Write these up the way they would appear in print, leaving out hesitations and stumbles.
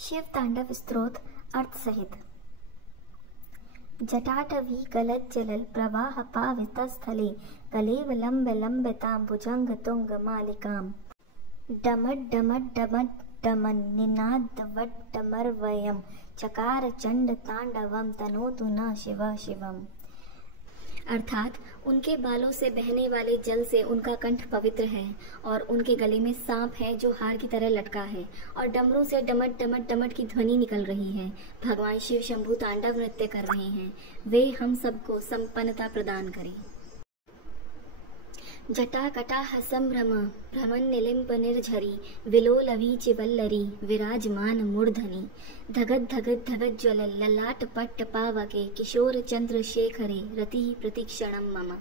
शिव तांडव स्तोत्र अर्थ सहित। जटाटवी गलज् जलल प्रवाह पावितस्थले कलेव लंब लंबितां भुजंग तुंग मालिकाम् डमट डमट डमट डमन निनाद वट डमरवयम् चकार चंड तांडवम तनोतु न शिव शिवम। अर्थात उनके बालों से बहने वाले जल से उनका कंठ पवित्र है और उनके गले में सांप है जो हार की तरह लटका है और डमरू से डमट डमट डमट की ध्वनि निकल रही है। भगवान शिव शंभु तांडव नृत्य कर रहे हैं, वे हम सबको संपन्नता प्रदान करें। जटा कटाह संभ्रम भ्रमण निलिम्प निर्झरी विलोलवी चिवल्लरी विराजमान मूर्धनि धगत धगत धगत ज्वलल ललाट पट्ट पावके किशोर चंद्र शेखरे रति प्रतीक्षणम मम।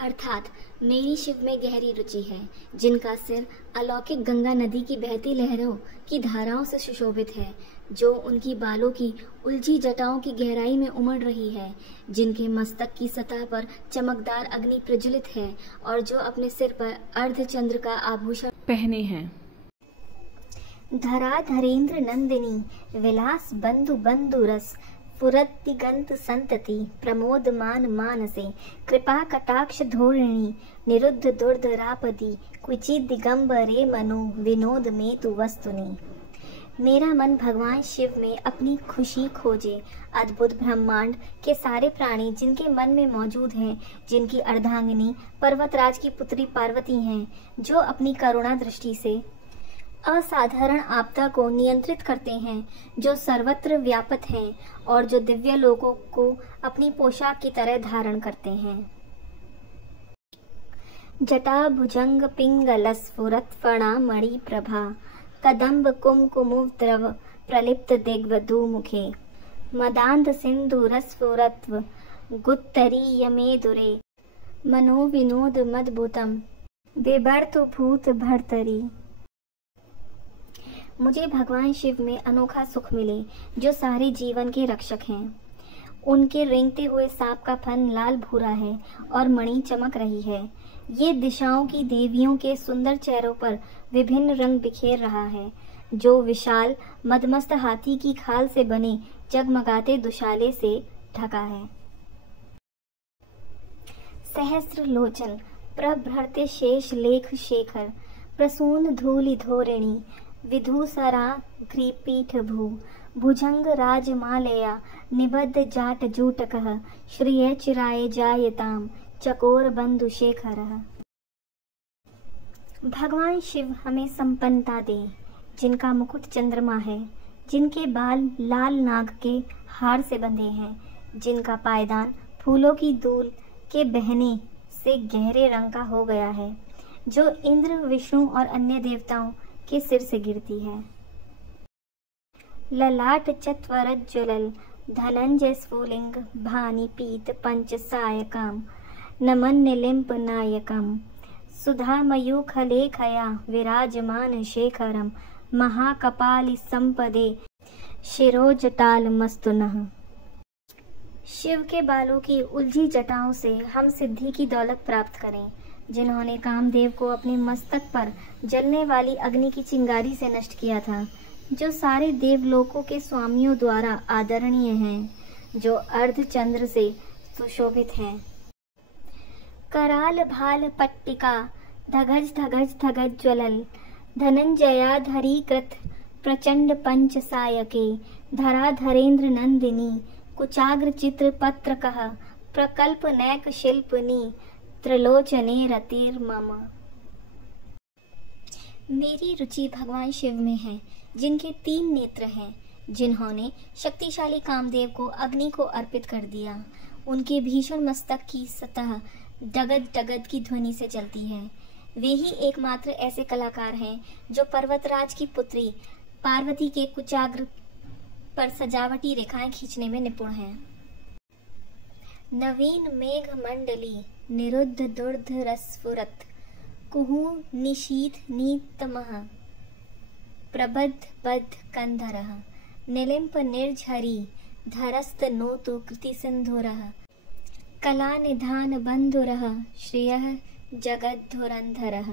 अर्थात मेरी शिव में गहरी रुचि है, जिनका सिर अलौकिक गंगा नदी की बहती लहरों की धाराओं से सुशोभित है, जो उनकी बालों की उलझी जटाओं की गहराई में उमड़ रही है, जिनके मस्तक की सतह पर चमकदार अग्नि प्रज्वलित है और जो अपने सिर पर अर्धचंद्र का आभूषण पहने हैं। धरा धरेंद्र नंदिनी विलास बंधु बंधु रस फुरद्दिगंत संतति प्रमोदमान मानसे कृपा कटाक्ष धोरिणी निरुद्ध दुर्धरापदी क्वचित दिगंबरे मनो विनोद में तु वस्तुनि। मेरा मन भगवान शिव में अपनी खुशी खोजे। अद्भुत ब्रह्मांड के सारे प्राणी जिनके मन में मौजूद हैं, जिनकी अर्धांगिनी पर्वतराज की पुत्री पार्वती हैं, जो अपनी करुणा दृष्टि से असाधारण आपदा को नियंत्रित करते हैं, जो सर्वत्र व्यापक हैं और जो दिव्य लोकों को अपनी पोशाक की तरह धारण करते हैं। जटा भुजंग पिंगल स्फुरत फणा मणि प्रभा कदम्ब कुमकुमुद्रव प्रलिप्त दिग्वधू मुखे मदांध सिंधु रसफुरत्व गुत्तरी यमेदुरे मनो विनोद मदभुतम विभर्तु भूत भर्तरी। मुझे भगवान शिव में अनोखा सुख मिले, जो सारे जीवन के रक्षक हैं। उनके रेंगते हुए सांप का फन लाल भूरा है और मणि चमक रही है। ये दिशाओं की देवियों के सुंदर चेहरों पर विभिन्न रंग बिखेर रहा है, जो विशाल मदमस्त हाथी की खाल से बने जगमगाते दुशाले से ढका है। सहस्र लोचन प्रभृते शेष लेख शेखर प्रसून धूलि धोरिणी विधुसरा ग्रीपीठ भू भुजंग राजमालया निबद्ध जाट जूटकः श्रिय चिराय जायताम चकोर बंधु शेखरः। भगवान शिव हमें संपन्नता दे, जिनका मुकुट चंद्रमा है, जिनके बाल लाल नाग के हार से बंधे हैं, जिनका पायदान फूलों की धूल के बहने से गहरे रंग का हो गया है, जो इंद्र विष्णु और अन्य देवताओं के सिर से गिरती है। ललाट चत्वरज्ज्वलल धनंजय स्फुलिंग भानि पीत पंच सायकम नमन निलिम्प नायकम सुधा मयूख लेखया विराजमान शेखरम महाकपालि संपदे शिरोजटाल मस्तुनः। शिव के बालों की उलझी जटाओं से हम सिद्धि की दौलत प्राप्त करें, जिन्होंने कामदेव को अपने मस्तक पर जलने वाली अग्नि की चिंगारी से नष्ट किया था, जो सारे देवलोकों के स्वामियों द्वारा आदरणीय हैं, जो अर्धचंद्र से सुशोभित हैं। कराल भाल पट्टिका धगज धगज धगज ज्वलल धनंजयाधरीकृत प्रचंड पंच सायके धरा धरेंद्र नंदिनी कुचाग्र चित्र पत्रकः प्रकल्प नैक शिल्पनी त्रिलोचने रतिर्मम। मेरी रुचि भगवान शिव में है, जिनके 3 नेत्र हैं, जिन्होंने शक्तिशाली कामदेव को अग्नि को अर्पित कर दिया। उनके भीषण मस्तक की सतह डगद डगद की ध्वनि से चलती है। वे ही एकमात्र ऐसे कलाकार हैं जो पर्वतराज की पुत्री पार्वती के कुचाग्र पर सजावटी रेखाएं खींचने में निपुण हैं। नवीन मेघ मंडली निरुद्ध दुर्ध रसफुरत कुहू निशीथ नीतमः प्रबद्ध बद्ध कंधरः निलिम्प निर्झरी धरस्त नोतु कृति सिंधुरः कला निधान बंधुरः श्रियः जगद्धुरंधरः।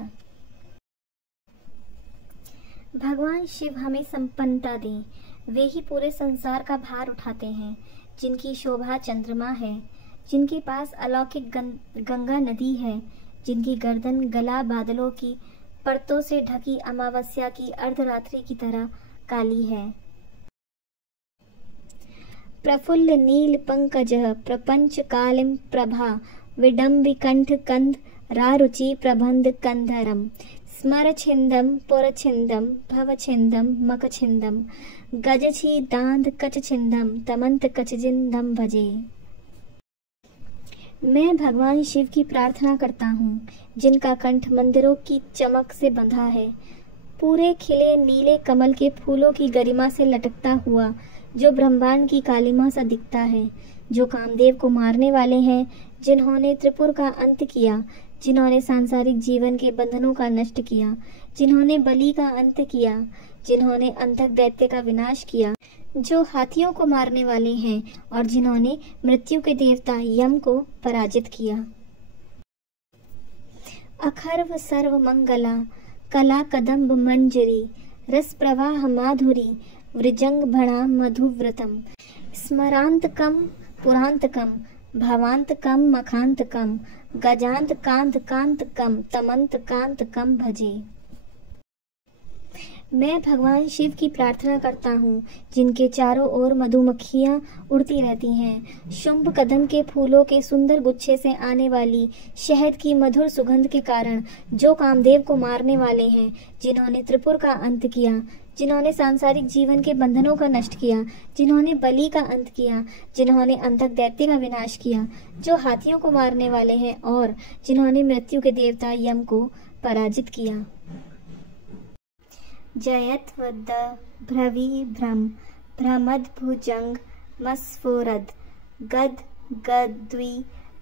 भगवान शिव हमें संपन्नता दें। वे ही पूरे संसार का भार उठाते हैं, जिनकी शोभा चंद्रमा है, जिनके पास अलौकिक गंगा नदी है, जिनकी गर्दन गला बादलों की परतों से ढकी अमावस्या की अर्धरात्रि की तरह काली है। प्रफुल्ल नील पंकजः प्रपंच कालिम प्रभा विडम्बिकंठ कंध रारुचि प्रबंध कंधरम स्मर छिंदम पुरछिंदम भवछिंदम मकछिंदम गजछी दांध कच छिंदम तमंत कचजिंदम भजे। मैं भगवान शिव की प्रार्थना करता हूँ, जिनका कंठ मंदिरों की चमक से बंधा है, पूरे खिले नीले कमल के फूलों की गरिमा से लटकता हुआ, जो ब्रह्मांड की कालिमा सा दिखता है, जो कामदेव को मारने वाले हैं, जिन्होंने त्रिपुर का अंत किया, जिन्होंने सांसारिक जीवन के बंधनों का नष्ट किया, जिन्होंने बलि का अंत किया, जिन्होंने अंधक दैत्य का विनाश किया, जो हाथियों को मारने वाले हैं और जिन्होंने मृत्यु के देवता यम को पराजित किया। अखर्व सर्व मंगला कला कदम्ब मंजरी रस प्रवाह माधुरी वृजंग भणा मधुव्रतम स्मरांतकम पुरांतकम भावांतकम मखांतकम गजांत कांत कांतकम तमंत कांतकम भजे। मैं भगवान शिव की प्रार्थना करता हूँ, जिनके चारों ओर मधुमक्खियाँ उड़ती रहती हैं, शुंभ कदम के फूलों के सुंदर गुच्छे से आने वाली शहद की मधुर सुगंध के कारण, जो कामदेव को मारने वाले हैं, जिन्होंने त्रिपुर का अंत किया, जिन्होंने सांसारिक जीवन के बंधनों का नष्ट किया, जिन्होंने बलि का अंत किया, जिन्होंने अंधक दैत्य का विनाश किया, जो हाथियों को मारने वाले हैं और जिन्होंने मृत्यु के देवता यम को पराजित किया। जयत्वद भ्रवी भ्रम भ्रमद्भुजंग मस्फुरद गद गद्वी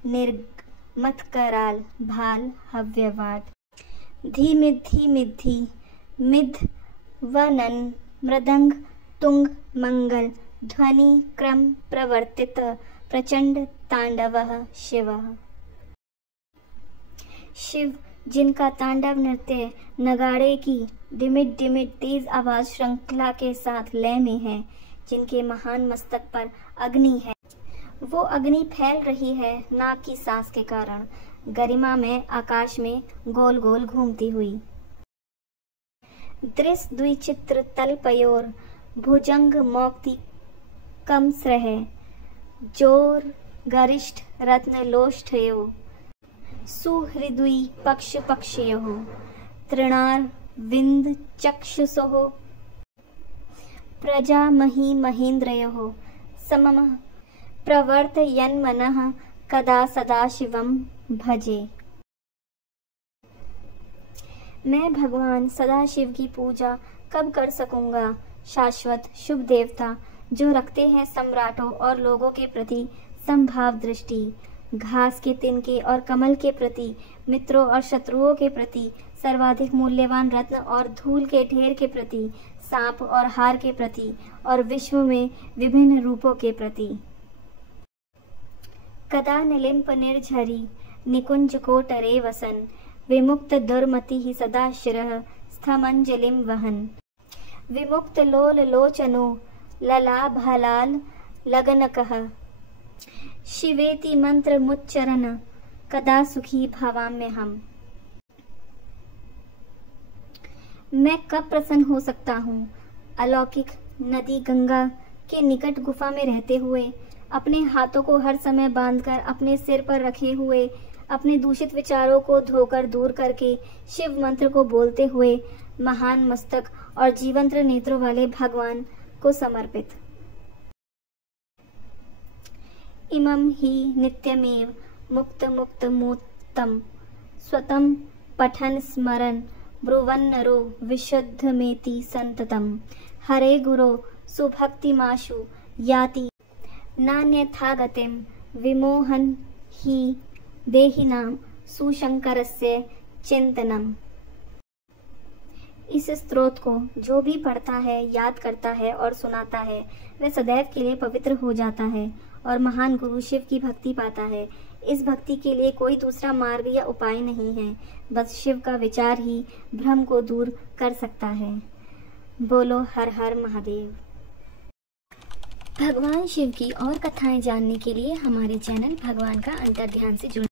निर्गमत्कराल भाल हव्यवाद धीमिद्धि मिद वनन मृदंग तुंग मंगल ध्वनि क्रम प्रवर्तित प्रचंड तांडवः शिवः। शिव, जिनका तांडव नृत्य नगाड़े की डिमिट डिमिट तेज आवाज श्रृंखला के साथ लय में है, जिनके महान मस्तक पर अग्नि है, वो अग्नि फैल रही है नाक की सांस के कारण, गरिमा में आकाश में गोल गोल घूमती हुई। दृस द्विचित्र तलपयोर भुजंग मौक्ति कम स्रह जोर गरिष्ठ रत्न लोष्ठयो सुहृद्वी पक्ष पक्षयो तृणार विंद चक्षुषो प्रजामही महेन्द्रयो समम प्रवर्तयन् मनः कदा सदा शिवम भजे। मैं भगवान सदाशिव की पूजा कब कर सकूंगा? शाश्वत शुभ देवता, जो रखते हैं सम्राटों और लोगों के प्रति संभाव दृष्टि, घास के तिनके और कमल के प्रति, मित्रों और शत्रुओं के प्रति, सर्वाधिक मूल्यवान रत्न और धूल के ढेर के प्रति, सांप और हार के प्रति और विश्व में विभिन्न रूपों के प्रति। कदा निलिम्प निर्झरी निकुंज कोटरे वसन विमुक्त दुर्मति ही सदा शिरः स्थमंजलिम वहन विमुक्त लोल लोचनो ललाभलाल लगनकः शिवेति मंत्र मुच्चरण कदा सुखी भवाम्य हम। मैं कब प्रसन्न हो सकता हूँ? अलौकिक नदी गंगा के निकट गुफा में रहते हुए, अपने हाथों को हर समय बांधकर अपने सिर पर रखे हुए, अपने दूषित विचारों को धोकर दूर करके शिव मंत्र को बोलते हुए, महान मस्तक और जीवंत नेत्रों वाले भगवान को समर्पित। इमं हि नित्यमेव मुक्त मुक्त मोत्तम स्वतम पठन स्मरन ब्रुवन्नरो विशुद्धमेति संततम हरे गुरो सुभक्तिमाशु याति नान्यथागतिम विमोहन हि देहिनाम सुशंकरस्य चिंतनम। इस स्तोत्र को जो भी पढ़ता है, याद करता है और सुनाता है, वह सदैव के लिए पवित्र हो जाता है और महान गुरु शिव की भक्ति पाता है। इस भक्ति के लिए कोई दूसरा मार्ग या उपाय नहीं है, बस शिव का विचार ही भ्रम को दूर कर सकता है। बोलो हर हर महादेव। भगवान शिव की और कथाएं जानने के लिए हमारे चैनल भगवान का अंतर्ध्यान से जुड़ें।